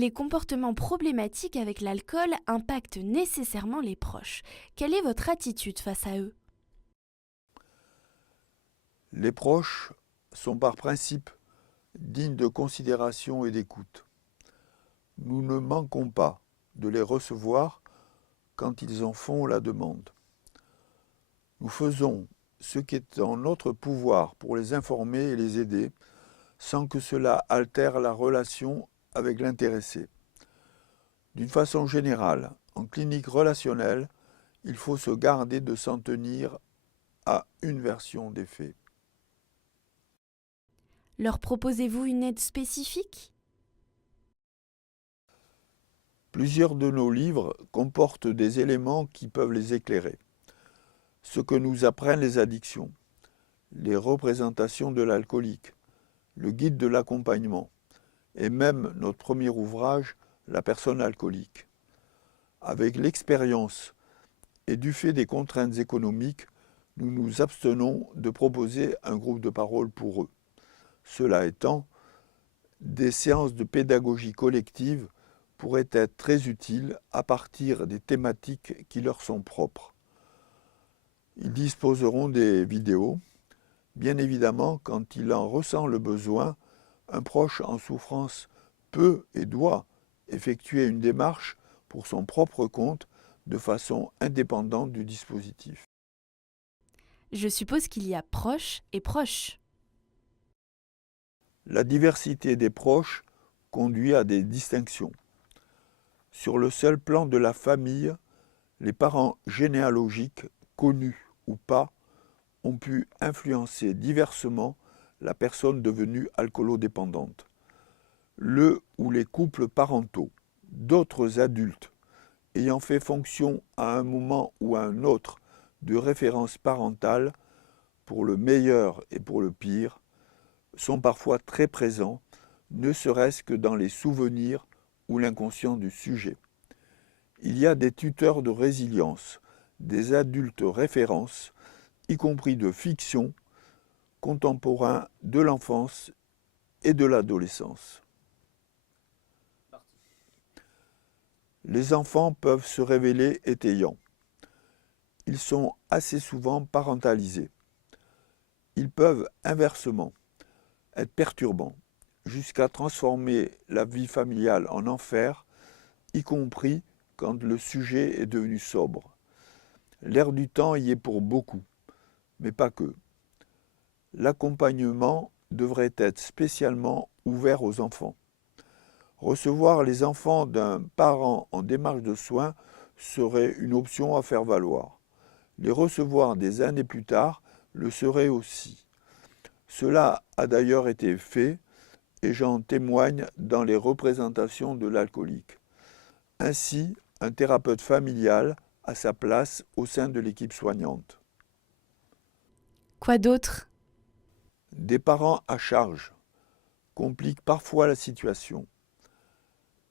Les comportements problématiques avec l'alcool impactent nécessairement les proches. Quelle est votre attitude face à eux? Les proches sont par principe dignes de considération et d'écoute. Nous ne manquons pas de les recevoir quand ils en font la demande. Nous faisons ce qui est en notre pouvoir pour les informer et les aider sans que cela altère la relation avec l'intéressé. D'une façon générale, en clinique relationnelle, il faut se garder de s'en tenir à une version des faits. Leur proposez-vous une aide spécifique? Plusieurs de nos livres comportent des éléments qui peuvent les éclairer. Ce que nous apprennent les addictions, les représentations de l'alcoolique, le guide de l'accompagnement, et même notre premier ouvrage, La personne alcoolique. Avec l'expérience et du fait des contraintes économiques, nous nous abstenons de proposer un groupe de parole pour eux. Cela étant, des séances de pédagogie collective pourraient être très utiles à partir des thématiques qui leur sont propres. Ils disposeront des vidéos. Bien évidemment, quand il en ressent le besoin, un proche en souffrance peut et doit effectuer une démarche pour son propre compte de façon indépendante du dispositif. Je suppose qu'il y a proche et proche. La diversité des proches conduit à des distinctions. Sur le seul plan de la famille, les parents généalogiques, connus ou pas, ont pu influencer diversement la personne devenue alcoolodépendante. Le ou les couples parentaux, d'autres adultes, ayant fait fonction à un moment ou à un autre de référence parentale, pour le meilleur et pour le pire, sont parfois très présents, ne serait-ce que dans les souvenirs ou l'inconscient du sujet. Il y a des tuteurs de résilience, des adultes références, y compris de fiction, contemporains de l'enfance et de l'adolescence. Les enfants peuvent se révéler étayants. Ils sont assez souvent parentalisés. Ils peuvent inversement être perturbants, jusqu'à transformer la vie familiale en enfer, y compris quand le sujet est devenu sobre. L'air du temps y est pour beaucoup, mais pas que. L'accompagnement devrait être spécialement ouvert aux enfants. Recevoir les enfants d'un parent en démarche de soins serait une option à faire valoir. Les recevoir des années plus tard le serait aussi. Cela a d'ailleurs été fait et j'en témoigne dans les représentations de l'alcoolique. Ainsi, un thérapeute familial a sa place au sein de l'équipe soignante. Quoi d'autre? Des parents à charge compliquent parfois la situation.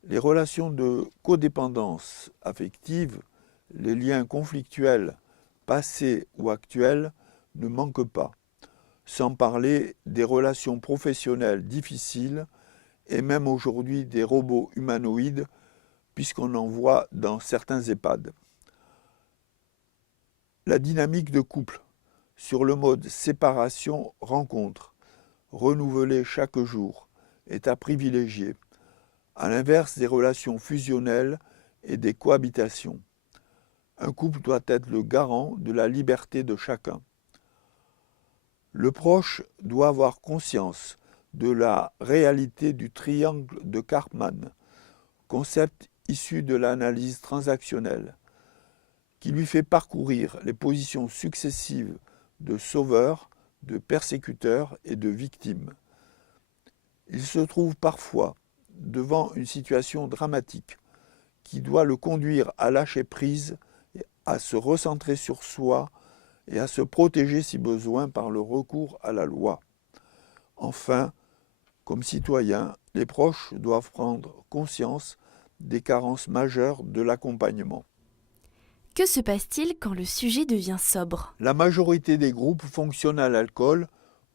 Les relations de codépendance affective, les liens conflictuels, passés ou actuels, ne manquent pas, sans parler des relations professionnelles difficiles et même aujourd'hui des robots humanoïdes, puisqu'on en voit dans certains EHPAD. La dynamique de couple, sur le mode séparation-rencontre, renouvelée chaque jour, est à privilégier, à l'inverse des relations fusionnelles et des cohabitations. Un couple doit être le garant de la liberté de chacun. Le proche doit avoir conscience de la réalité du triangle de Karpman, concept issu de l'analyse transactionnelle, qui lui fait parcourir les positions successives de sauveur, de persécuteur et de victime. Il se trouve parfois devant une situation dramatique qui doit le conduire à lâcher prise, à se recentrer sur soi et à se protéger si besoin par le recours à la loi. Enfin, comme citoyens, les proches doivent prendre conscience des carences majeures de l'accompagnement. Que se passe-t-il quand le sujet devient sobre? La majorité des groupes fonctionnent à l'alcool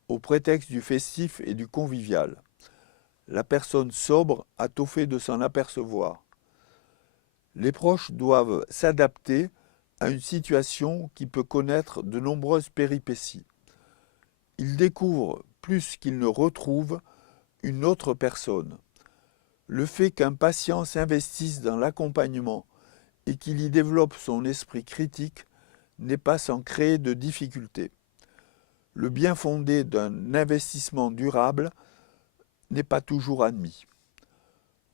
au prétexte du festif et du convivial. la personne sobre a tôt fait de s'en apercevoir. Les proches doivent s'adapter à une situation qui peut connaître de nombreuses péripéties. Ils découvrent plus qu'ils ne retrouvent une autre personne. Le fait qu'un patient s'investisse dans l'accompagnement et qu'il y développe son esprit critique n'est pas sans créer de difficultés. Le bien fondé d'un investissement durable n'est pas toujours admis.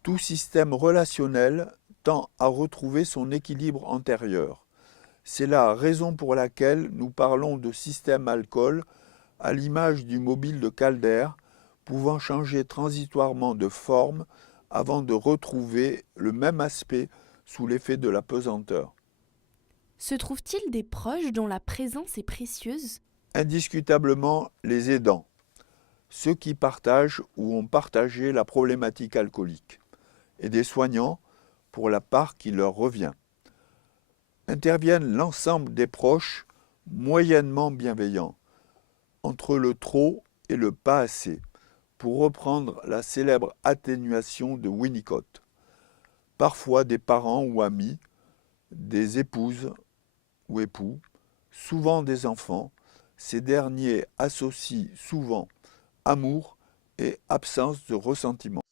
Tout système relationnel tend à retrouver son équilibre antérieur. C'est la raison pour laquelle nous parlons de système alcool à l'image du mobile de Calder, pouvant changer transitoirement de forme avant de retrouver le même aspect sous l'effet de la pesanteur. Se trouve-t-il des proches dont la présence est précieuse? Indiscutablement les aidants, ceux qui partagent ou ont partagé la problématique alcoolique, et des soignants pour la part qui leur revient. Interviennent l'ensemble des proches moyennement bienveillants, entre le trop et le pas assez, pour reprendre la célèbre atténuation de Winnicott. Parfois des parents ou amis, des épouses ou époux, souvent des enfants, ces derniers associent souvent amour et absence de ressentiment.